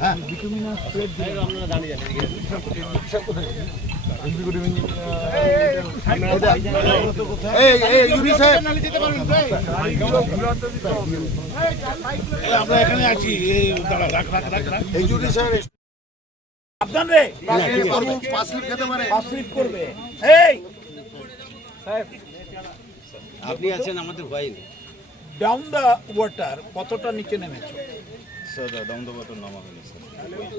হ্যাঁ আমরা এখানে আছি সাবধান রে, করবে। এই আপনি আছেন, আমাদের ভয় নেই। ডাউন দ্য ওয়াটার কতটা নিচে নেমেছো? স্যার ডাউন দ্য ওয়াটার নামা হয়নি স্যার,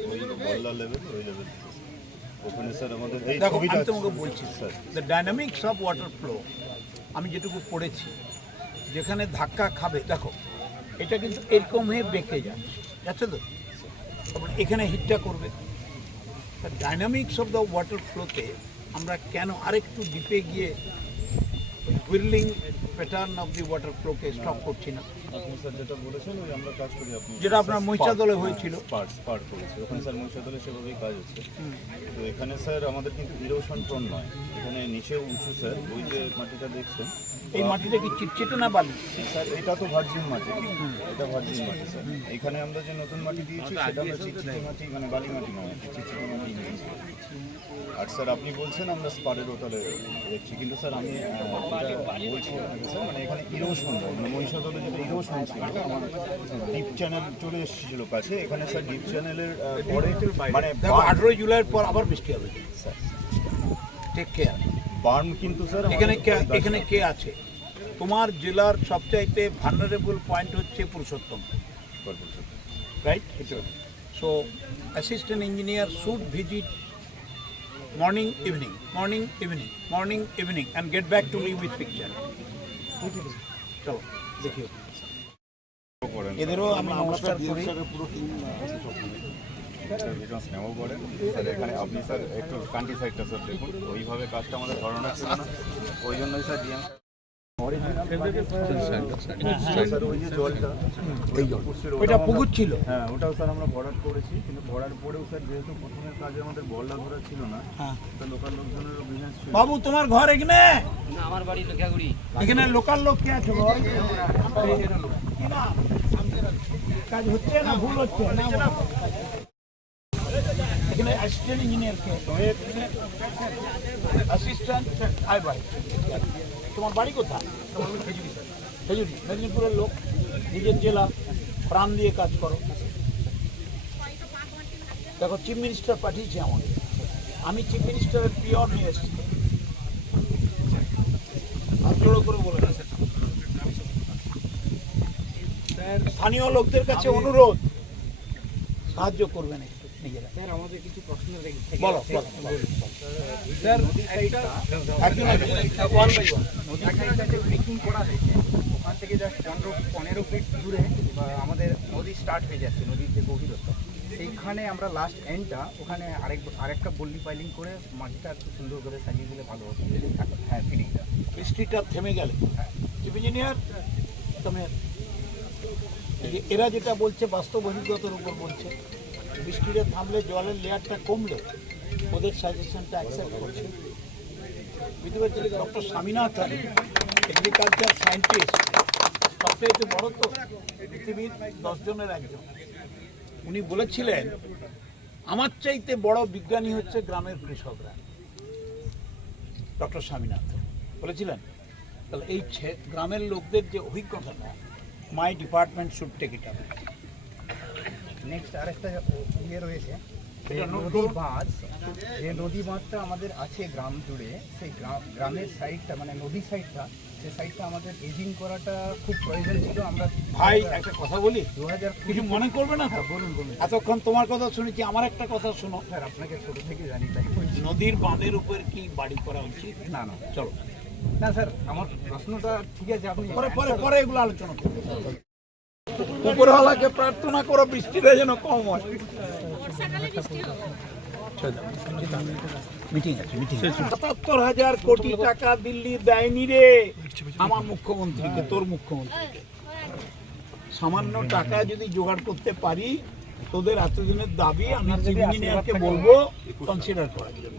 ওই বল্লা লেভেল, ওই লেভেল ওখানে স্যার আমাদের এই দেখো ছবিটা আমি তোমাকে বলছি sir, the dynamics of water flow আমি যেটুকু পড়েছি, যেখানে ধাক্কা খাবে, দেখো এটা কিন্তু এরকম হয়ে বেঁকে যাচ্ছে তো, তারপর এখানে হিটটা করবে। The dynamics of the water ফ্লোতে আমরা কেন আরেকটু ডিপে গিয়ে whirling pattern of the water ফ্লোকে স্টপ করছি না? আপনি স্যার যেটা বলেছেন ওই আমরা কাজ করি, আপনি যেটা আপনার মহিষাদলে হয়েছিল, স্পার্ট করেছে ওখানে স্যার, মহিষাদলে সেভাবেই কাজ হচ্ছে। তো এখানে স্যার আমাদের কিন্তু ইরোশন প্রোন নয়, এখানে নিচে উঁচু স্যার, ওই যে মাটিটা দেখছেন, এই মাটিটা কি চিটচিটে না বালি? স্যার এটা তো ভার্জিন মাটি, এটা ভার্জিন মাটি স্যার। এখানে আমরা যে নতুন মাটি দিয়েছি সেটা আমরা চিটচিটে মাটি, মানে বালি মাটি নয়, চিটচিটে মাটি নিয়েছি। আর স্যার আপনি বলছেন আমরা স্পারের ওটালে দেখছি, কিন্তু স্যার আমি এটা বলছি আপনাকে স্যার, মানে এখানে ইরোশন, মানে মহিষাদলে যেটা ইরোশন ছিল, আমার ডিপ চ্যানেল চলে এসেছিল কাছে, এখানে স্যার ডিপ চ্যানেলের পরে মানে 18 জুলাইয়ের পর আবার বৃষ্টি হবে স্যার, টেক কেয়ার। বার্ন কিন্তু স্যার এখানে কে আছে? তোমার জেলার সবচাইতে ভালনারেবল পয়েন্ট হচ্ছে Purushottam, right? So assistant engineer should visit morning evening, morning evening, morning evening and get back to me with picture. চলো দেখিও, এদেরও আমি নমস্কার করি। স্নেহ করেন স্যার, এখানে আপনি স্যার একটু কান্ট্রি সাইডটা স্যার দেখুন, ওইভাবে কাজটা আমাদের ধরানো ছিল না, ওই জন্যই স্যার ডিএম স্যার ওই যে জলটা, এই জল ওইটা পুকুর ছিল, হ্যাঁ ওটাও স্যার আমরা ভরাট করেছি, কিন্তু ভরার পরেও স্যার যেহেতু প্রথমের কাজে আমাদের বল্লা ধরা ছিল না, তো লোকাল লোকজনের অভিযান ছিল। বাবু তোমার ঘর এখানে? না, আমার বাড়ি লোকিয়াগুড়ি। এখানে লোকাল লোক কে আছে? ঘর কাজ হচ্ছে না ভুল হচ্ছে? এখানে assistant engineer K? Assistant I ভাই, তোমার বাড়ি কোথায়? খেজুরি, মেদিনীপুরের লোক, নিজের জেলা, প্রাণ দিয়ে কাজ করো। দেখো চিফ মিনিস্টার পাঠিয়েছে আমাকে, আমি চিফ মিনিস্টারের পিওর নিয়ে এসেছি, জোড়ো করে বলে স্থানীয় লোকদের কাছে অনুরোধ, সাহায্য করবেন একটু নিজেরা। স্যার আমাদের কিছু প্রশ্ন বলো স্যার, একজন ব্রেকিং করা হয়েছে, ওখান থেকে জাস্ট 15 ফিট দূরে আমাদের নদী স্টার্ট হয়ে যাচ্ছে, নদীর যে গভীরতা, সেইখানে আমরা লাস্ট এন্ডটা ওখানে আরেকটা বল্লি পাইলিং করে মাটিটা একটু সুন্দর করে সাজিয়ে দিলে ভালো হতো। হ্যাঁ, ফিডিংটা বৃষ্টিটা থেমে গেলে চিফ ইঞ্জিনিয়ার তুমি এরা যেটা বলছে বাস্তব অভিজ্ঞতার উপর বলছে, বৃষ্টিটা থামলে জলের লেয়ারটা কমলে ওদের সাজেশনটা অ্যাকসেপ্ট করছে। বুঝতে পারছি, ডক্টর স্বামীনাথন এগ্রিকালচার সায়েন্টিস্ট, সবচেয়ে বড় তো পৃথিবীর 10 জনের একজন, উনি বলেছিলেন আমার চাইতে বড় বিজ্ঞানী হচ্ছে গ্রামের কৃষকরা। ডক্টর স্বামীনাথন বলেছিলেন। তাহলে এই গ্রামের লোকদের যে অভিজ্ঞতাটা, my department should take it up. Next আরেকটা ইয়ে রয়েছে, নদী বাঁধটা আমাদের আছে গ্রাম জুড়ে, সেই গ্রামের সাইডটা মানে নদী সাইডটা, সেই সাইডটা আমাদের এজিং করাটা খুব প্রয়োজন ছিল। আমরা ভাই একটা কথা বলি, 2000 কিছু মনে করবে না তো? বলুন। এতক্ষণ তোমার কথা শুনেছি, আমার একটা কথা শোনো। স্যার আপনাকে ছোট থেকে জানি, তাই বলছি। নদীর বাঁধের উপর কি বাড়ি করা উচিত? না চলো না স্যার, আমার প্রশ্নটা ঠিক আছে, আপনি পরে এগুলো আলোচনা করবো। উপরওয়ালাকে প্রার্থনা করো বৃষ্টিটা যেন কম হয়। মিটিং আছে, ৭৭,০০০ কোটি টাকা দিল্লি দেয়নি রে আমার মুখ্যমন্ত্রীকে, তোর মুখ্যমন্ত্রীকে। সামান্য টাকা যদি জোগাড় করতে পারি, তোদের এতদিনের দাবি আমি চিফ ইঞ্জিনিয়ারকে বলবো কনসিডার করার জন্য।